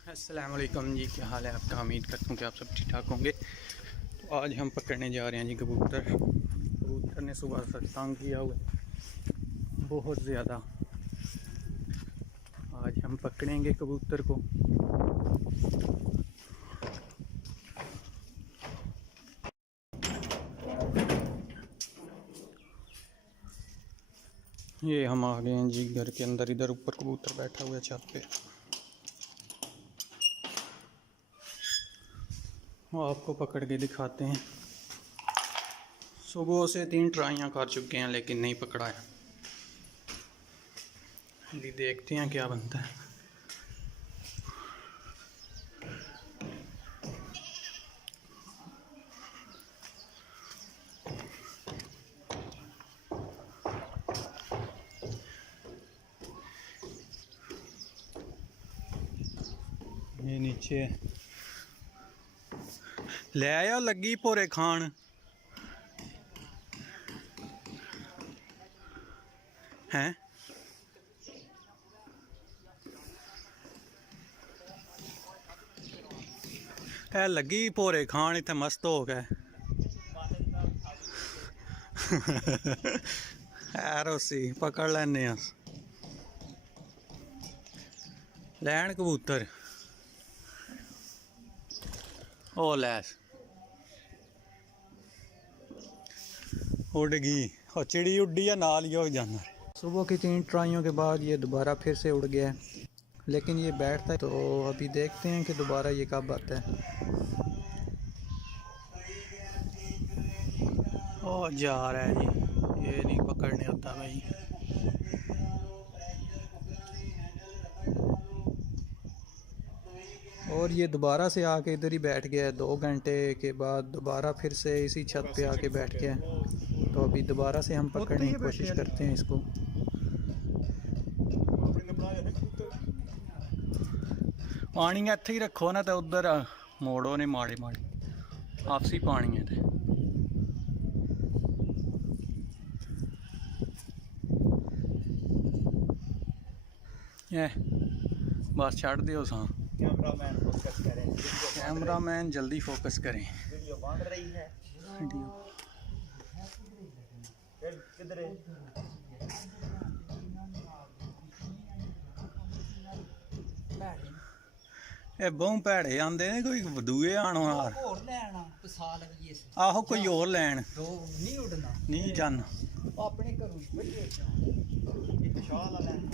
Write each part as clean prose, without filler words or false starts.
अस्सलाम वालेकुम जी, क्या हाल है आपका। उम्मीद करता हूँ कि आप सब ठीक ठाक होंगे। तो आज हम पकड़ने जा रहे हैं जी कबूतर। कबूतर ने सुबह से तंग किया हुआ है बहुत ज़्यादा। आज हम पकड़ेंगे कबूतर को। ये हम आ गए हैं जी घर के अंदर। इधर ऊपर कबूतर बैठा हुआ है छत पे। वो आपको पकड़ के दिखाते हैं। सुबह से 3 ट्राइयाँ कर चुके हैं लेकिन नहीं पकड़ा है। अभी देखते हैं क्या बनता है। ये नीचे ले आया लगी भोरे खान हैं। है लगी भोरे खान इतने मस्त हो गए। रोसी पकड़ लेने लैन कबूतर। ओ लैस उड़ गई और चिड़ी उड़ी या नाल ही हो जाना। सुबह की 3 ट्राइयों के बाद ये दोबारा फिर से उड़ गया है लेकिन ये बैठता है। तो अभी देखते हैं कि दोबारा ये कब आता है। ओ जा रहा है जी, ये नहीं पकड़ने होता भाई। और ये दोबारा से आके इधर ही बैठ गया है। 2 घंटे के बाद दोबारा फिर से इसी छत पे आके बैठ गया है। तो अभी दोबारा से हम पकड़ने की कोशिश करते हैं इसको। पानी इत्थे ही रखो ना, तो उधर मोड़ो ने माड़े माड़े आपसी पानी है। बस छड़ दियो सा। कैमरामैन जल्दी फोकस करें। वीडियो बन रही है। किधर है? बहु भैड़े आंदे ने, कोई दूए आनो यार। आहो कोई और लैन नहीं जाना अपने घरों एक शाल लैन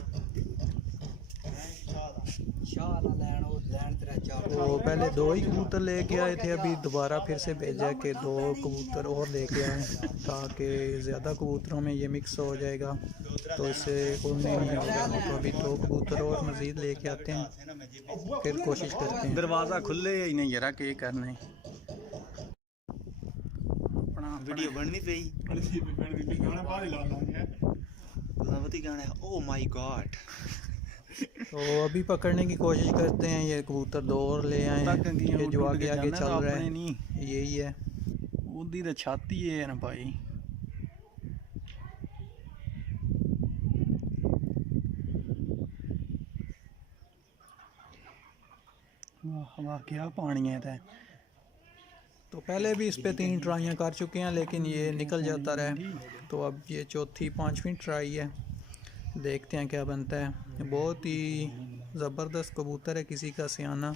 तो पहले 2 ही कबूतर लेके आए थे। अभी दोबारा फिर से भेजा कि 2 कबूतर और लेके आए ताकि ज़्यादा कबूतरों में ये मिक्स हो जाएगा तो इससे उड़ने नहीं होगा। तो अभी 2 कबूतर और मज़ीद लेके आते हैं, फिर कोशिश करते हैं। दरवाज़ा खुले ही नहीं जरा के करने। वीडियो बननी पई गाना। Oh my God. तो अभी पकड़ने की कोशिश करते हैं। ये कबूतर 2 और ले आए हैं। ये जो आगे आगे चल रहा है यही है। उदी तो छाती है ना भाई। वाह वाह क्या पानी है। तो पहले भी इस पे 3 ट्राइयाँ कर चुके हैं लेकिन ये निकल जाता रहा। तो अब ये चौथी 5वीं ट्राई है। देखते हैं क्या बनता है। बहुत ही ज़बरदस्त कबूतर है, किसी का सियाना,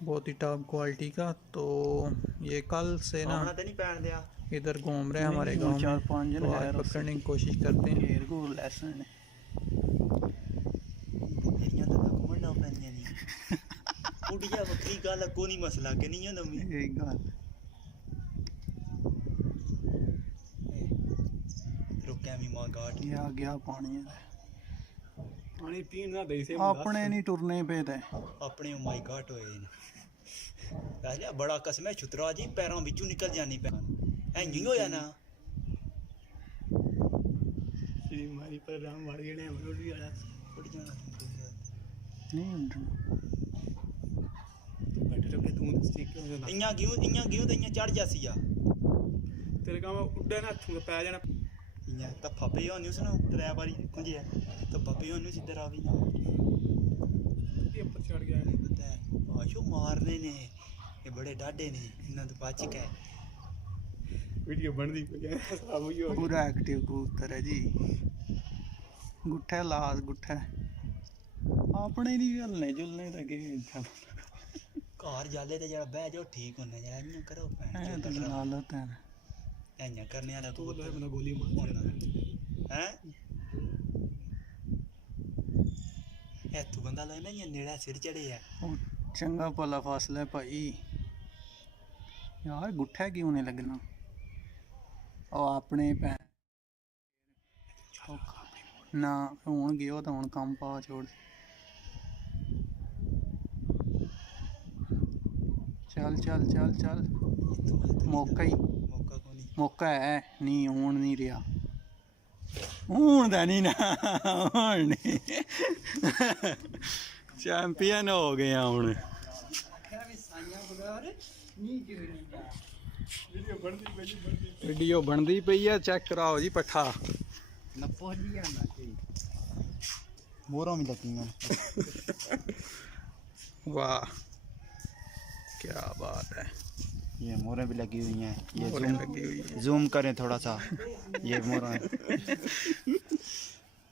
बहुत ही टॉप क्वालिटी का। तो ये कल से ना इधर घूम रहे हैं हमारे गांव में। तो आज पकड़ने की कोशिश करते हैं। उड़िया बकरी गल कोई मसला के नहीं है नमी एक गल रुके मी मां गाट ये आ गया पानी है। पानी पीन ना दे से अपने नहीं टुरने पे थे अपने ओ माय गॉड होए पहले बड़ा कसम है छुतरा जी पैरों विचों निकल जानी पे ऐ नहीं होया ना श्री मारी पर राम मार गए ने उड़ भी आया उड़ जाना नहीं उड़ना। बैठे रखे तू सीख के इयां क्यों ते इयां चढ़ जासी आ तेरे काम उड़े ना तू पै जाना इयां धप्पा पे होनी उसने 3 बारी खुंजिया धप्पा पे होनी सिद्धर आ भी ये ऊपर चढ़ गया है आशो मारने ने ये बड़े डाडे ने इन्हों तो बच गए वीडियो बनती पे क्या साफ हुई हो पूरा एक्टिव कबूतर है जी गुट्ठे लाल गुट्ठे अपने नहीं हलने जुलने तक घर जाले ते जरा बह जाओ ठीक होने जरा इयां करो तो जलालत है इयां करने वाला तो कबूतर बंदा गोली मार हैं ए तू बंदा लगना ये नेड़ा सिर चढ़े है ਉਹ ਚੰਗਾ ਭਲਾ ਫਾਸਲਾ ਹੈ ਭਾਈ ਯਾਰ ਗੁੱਠਾ ਕਿਉਂ ਨਹੀਂ ਲੱਗਣਾ ਉਹ ਆਪਣੇ ਪੈ ਨਾ ਹੁਣ ਗਿਓ ਤਾਂ ਹੁਣ ਕੰਮ ਪਾ ਛੋੜ ਚੱਲ ਚੱਲ ਚੱਲ ਚੱਲ ਮੌਕਾ ਹੀ मौका को नहीं ਮੌਕਾ ਹੈ ਨਹੀਂ ਹੁਣ ਨਹੀਂ ਰਿਹਾ ਹੁਣ ਦਾ ਨਹੀਂ ਨਾ ਹੁਣ ਨਹੀਂ ਚੈਂਪੀਅਨ ਹੋ ਗਏ ਆ ਹੁਣ ਵੀਡੀਓ ਬਣਦੀ ਪਈ ਆ ਚੈੱਕ ਕਰਾਓ ਜੀ ਪੱਠਾ नप्पो जी आना मोरा में लगी हैं वाह क्या बात है ये मोरें भी लगी हुई हैं ये मोरें लगी हुई है जूम करें थोड़ा सा ये मोरा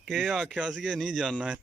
के आख्या सी नहीं जानना